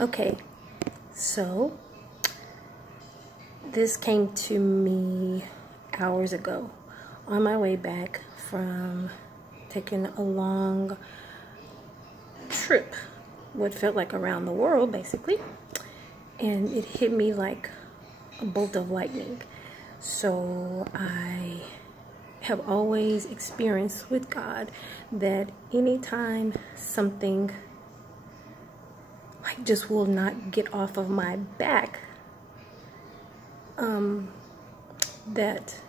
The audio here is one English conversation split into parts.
Okay, so this came to me hours ago on my way back from taking a long trip, what felt like around the world basically, and it hit me like a bolt of lightning. So I have always experienced with God that anytime something like just will not get off of my back, that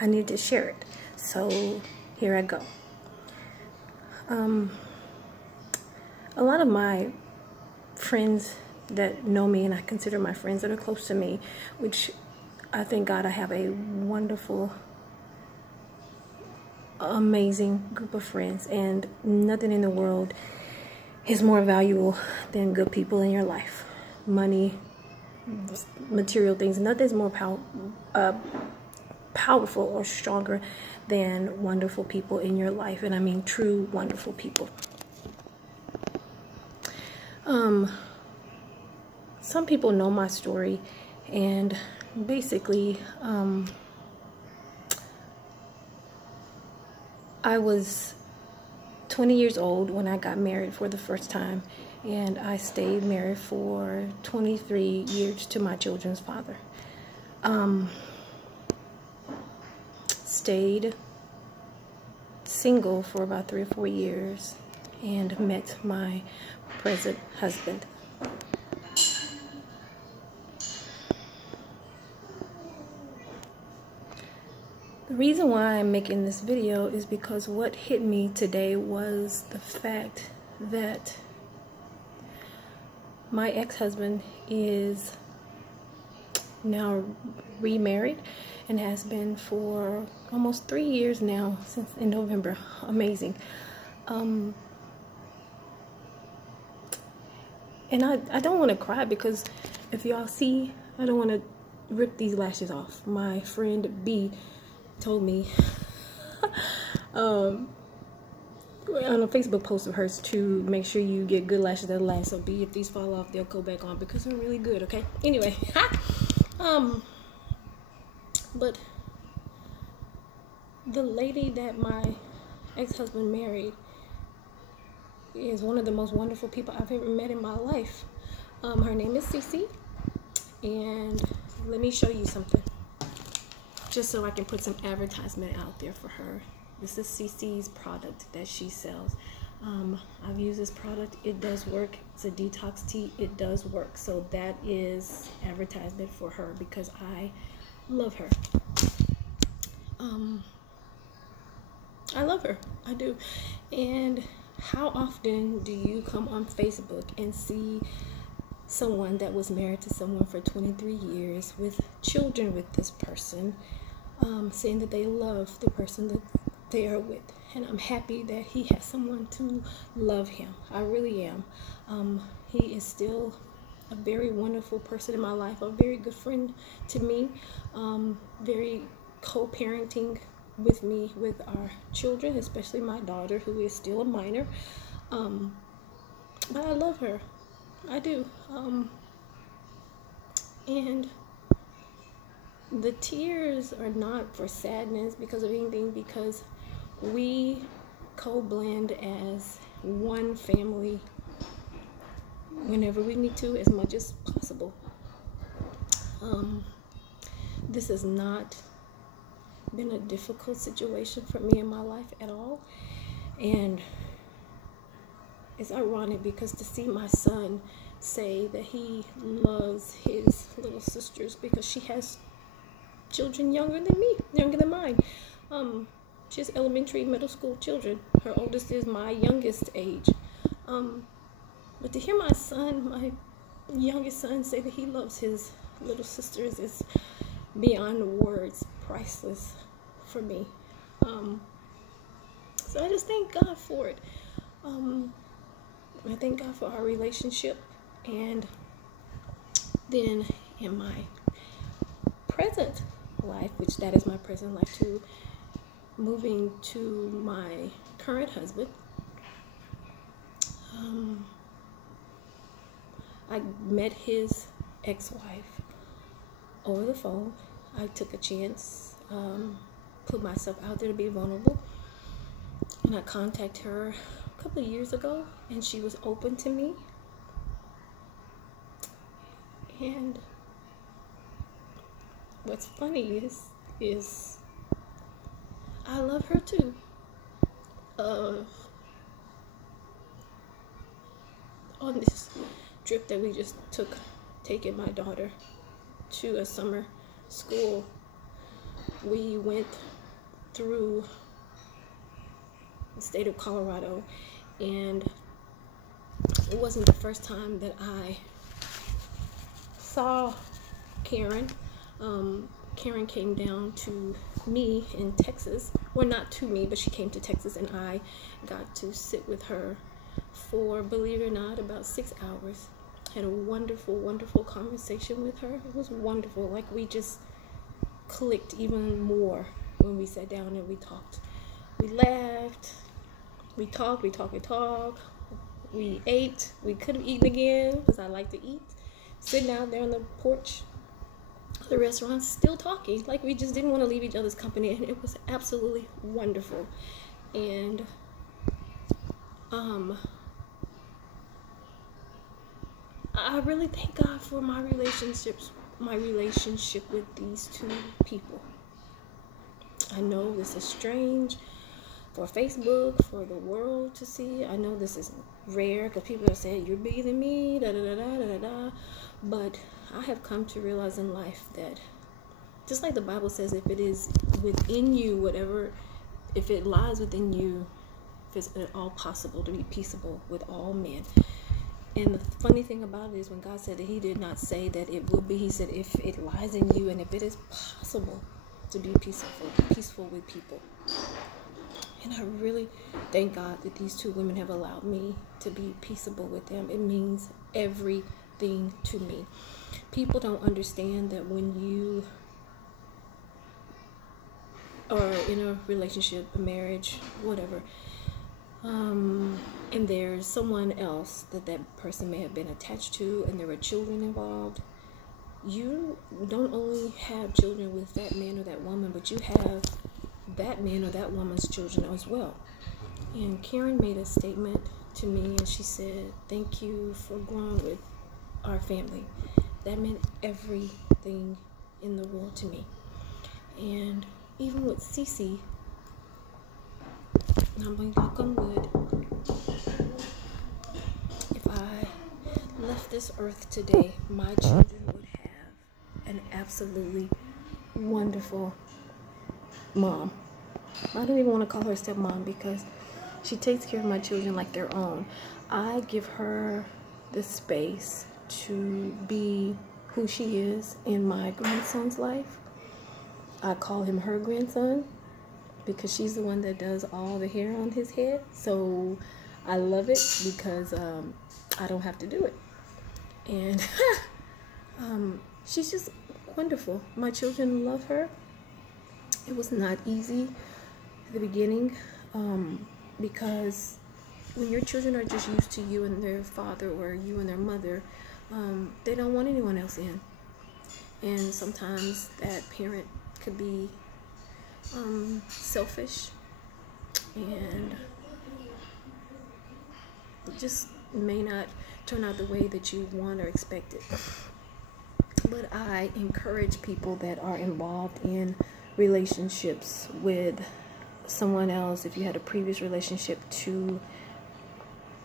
I need to share it. So here I go. A lot of my friends that know me, and I consider my friends that are close to me, which I thank God I have a wonderful, amazing group of friends, and nothing in the world is more valuable than good people in your life. Money, material things, nothing's more powerful or stronger than wonderful people in your life, and I mean true wonderful people. Some people know my story, and basically I was 20 years old when I got married for the first time, and I stayed married for 23 years to my children's father. Stayed single for about 3 or 4 years and met my present husband. The reason why I'm making this video is because what hit me today was the fact that my ex-husband is now remarried and has been for almost 3 years now, since in November. Amazing. And I don't want to cry, because if y'all see, I don't want to rip these lashes off. My friend B told me on a Facebook post of hers to make sure you get good lashes that last. So B, if these fall off, they'll go back on because they're really good. Okay. Anyway, but the lady that my ex-husband married is one of the most wonderful people I've ever met in my life. Her name is Cece, and let me show you something, just so I can put some advertisement out there for her. This is Cece's product that she sells. I've used this product. It does work. It's a detox tea. It does work. So that is advertisement for her, because I love her. I love her. I do. And how often do you come on Facebook and see someone that was married to someone for 23 years with children with this person, saying that they love the person that they are with? And I'm happy that he has someone to love him. I really am. He is still a very wonderful person in my life, a very good friend to me, very co-parenting with me with our children, especially my daughter, who is still a minor. But I love her. I do. And the tears are not for sadness because of anything, because we co-blend as one family whenever we need to, as much as possible. This has not been a difficult situation for me in my life at all. And it's ironic, because to see my son say that he loves his little sisters, because she has children younger than me, younger than mine. She has elementary, middle school children. Her oldest is my youngest age. But to hear my son, my youngest son, say that he loves his little sisters is beyond words, priceless for me. So I just thank God for it. I thank God for our relationship. And then in my present life, which that is my present life too, moving to my current husband, I met his ex-wife over the phone. I took a chance, put myself out there to be vulnerable, and I contacted her a couple of years ago, and she was open to me. And what's funny is I love her too. On this trip that we just took, taking my daughter to a summer school, we went through the state of Colorado, and it wasn't the first time that I saw Karen. Karen came down to me in Texas, well, not to me, but she came to Texas, and I got to sit with her for, believe it or not, about 6 hours. Had a wonderful, wonderful conversation with her. It was wonderful. Like, we just clicked even more when we sat down and we talked. We laughed, we talked. We ate. We could have eaten again because I like to eat. Sitting out there on the porch of the restaurant, still talking. Like, we just didn't want to leave each other's company, and it was absolutely wonderful. And I really thank God for my relationship with these two people. I know this is strange for Facebook, for the world to see. I know this is rare because people are saying, you're bigger than me, da da da da da da. But I have come to realize in life that, just like the Bible says, if it is within you, whatever, if it lies within you, if it's at all possible to be peaceable with all men. And the funny thing about it is, when God said that he did not say that it will be, he said if it lies in you and if it is possible to be peaceful with people. And I really thank God that these two women have allowed me to be peaceable with them. It means everything to me. People don't understand that when you are in a relationship, a marriage, whatever, and there's someone else that person may have been attached to, and there are children involved, you don't only have children with that man or that woman, but you have that man or that woman's children as well. And Karen made a statement to me, and she said, thank you for growing with our family. That meant everything in the world to me. And even with Cece, I'm going to knock on wood, if I left this earth today, my children would have an absolutely wonderful mom. I don't even want to call her stepmom because she takes care of my children like their own. I give her the space to be who she is in my grandson's life. I call him her grandson because she's the one that does all the hair on his head. So I love it because I don't have to do it. And she's just wonderful. My children love her. It was not easy at the beginning because when your children are just used to you and their father or you and their mother, they don't want anyone else in. And sometimes that parent could be selfish and just may not turn out the way that you want or expected. But I encourage people that are involved in relationships with someone else, if you had a previous relationship, to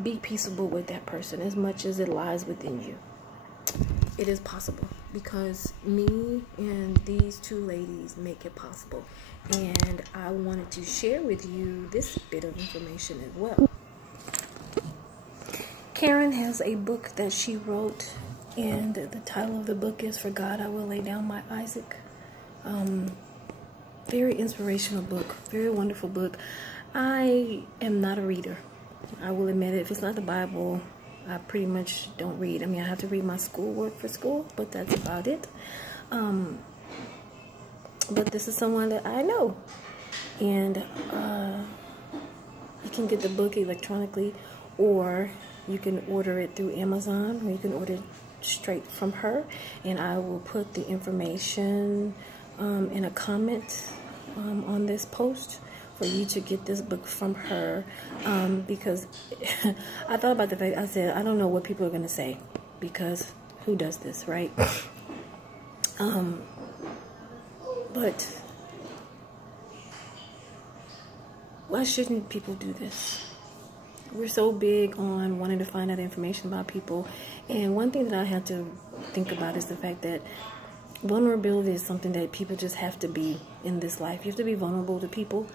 be peaceable with that person as much as it lies within you. It is possible because me and these two ladies make it possible. And I wanted to share with you this bit of information as well. Karen has a book that she wrote, and the title of the book is For God I Will Lay Down My Isaac. Very inspirational book, very wonderful book. I am not a reader. I will admit it. If it's not the Bible, I pretty much don't read. I mean, I have to read my schoolwork for school, but that's about it. But this is someone that I know. And you can get the book electronically, or you can order it through Amazon, or you can order it straight from her, and I will put the information in a comment on this post for you to get this book from her, because I thought about the fact, I said, I don't know what people are going to say, because who does this, right? But why shouldn't people do this? We're so big on wanting to find out information about people, and one thing that I have to think about is the fact that vulnerability is something that people just have to be in this life. You have to be vulnerable to people.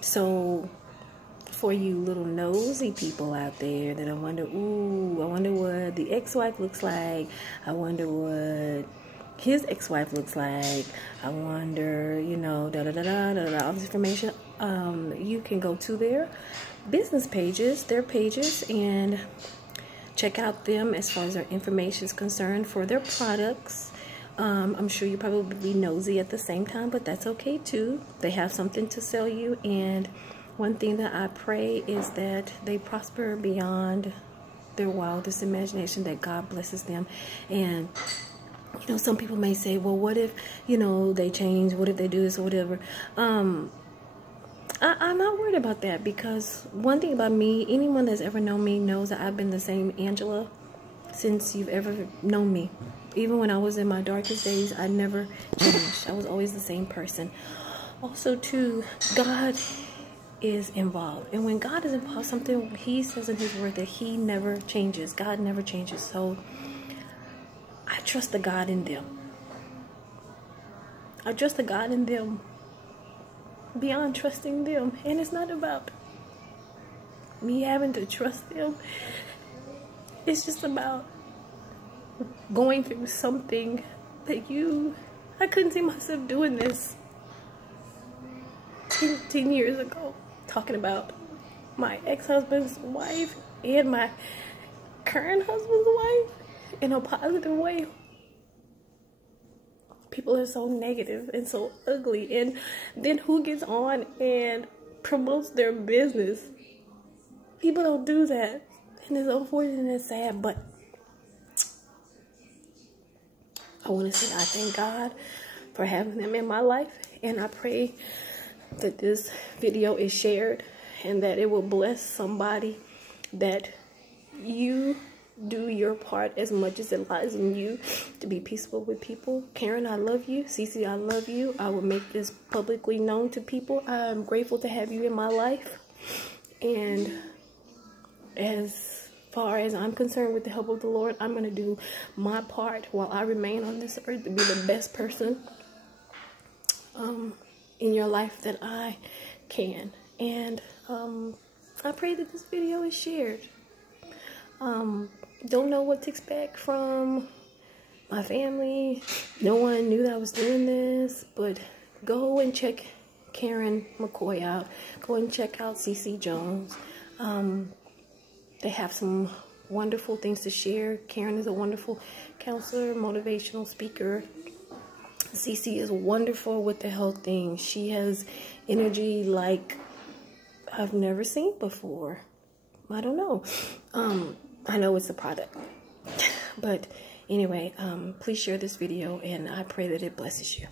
So for you little nosy people out there that I wonder, ooh, I wonder what the ex-wife looks like. I wonder what his ex-wife looks like. I wonder, you know, all this information. You can go to their business pages, and check out them as far as their information is concerned for their products. I'm sure you probably be nosy at the same time, but that's okay too. They have something to sell you, and one thing that I pray is that they prosper beyond their wildest imagination, that God blesses them. And you know, some people may say, well, what if, you know, they change? What if they do this or whatever? I'm not worried about that, because one thing about me, anyone that's ever known me knows that I've been the same Angela since you've ever known me. Even when I was in my darkest days, I never changed. I was always the same person. Also, too, God is involved. And when God is involved, something He says in His word that He never changes. God never changes. So I trust the God in them. I trust the God in them beyond trusting them. And it's not about me having to trust them. It's just about going through something that I couldn't see myself doing this 10 years ago, talking about my ex-husband's wife and my current husband's wife in a positive way. People are so negative and so ugly, and then who gets on and promotes their business? People don't do that, and it's unfortunate and it's sad, but I want to say I thank God for having them in my life, and I pray that this video is shared and that it will bless somebody, that you do your part as much as it lies in you to be peaceful with people. Karen, I love you. Cece, I love you. I will make this publicly known to people. I'm grateful to have you in my life, and as far as I'm concerned, with the help of the Lord, I'm going to do my part while I remain on this earth to be the best person in your life that I can. And I pray that this video is shared. Don't know what to expect from my family. No one knew that I was doing this, but go and check Karen McCoy out. Go and check out Cece Jones. They have some wonderful things to share. Karen is a wonderful counselor, motivational speaker. Cece is wonderful with the health thing. She has energy like I've never seen before. I don't know. I know it's a product. But anyway, please share this video, and I pray that it blesses you.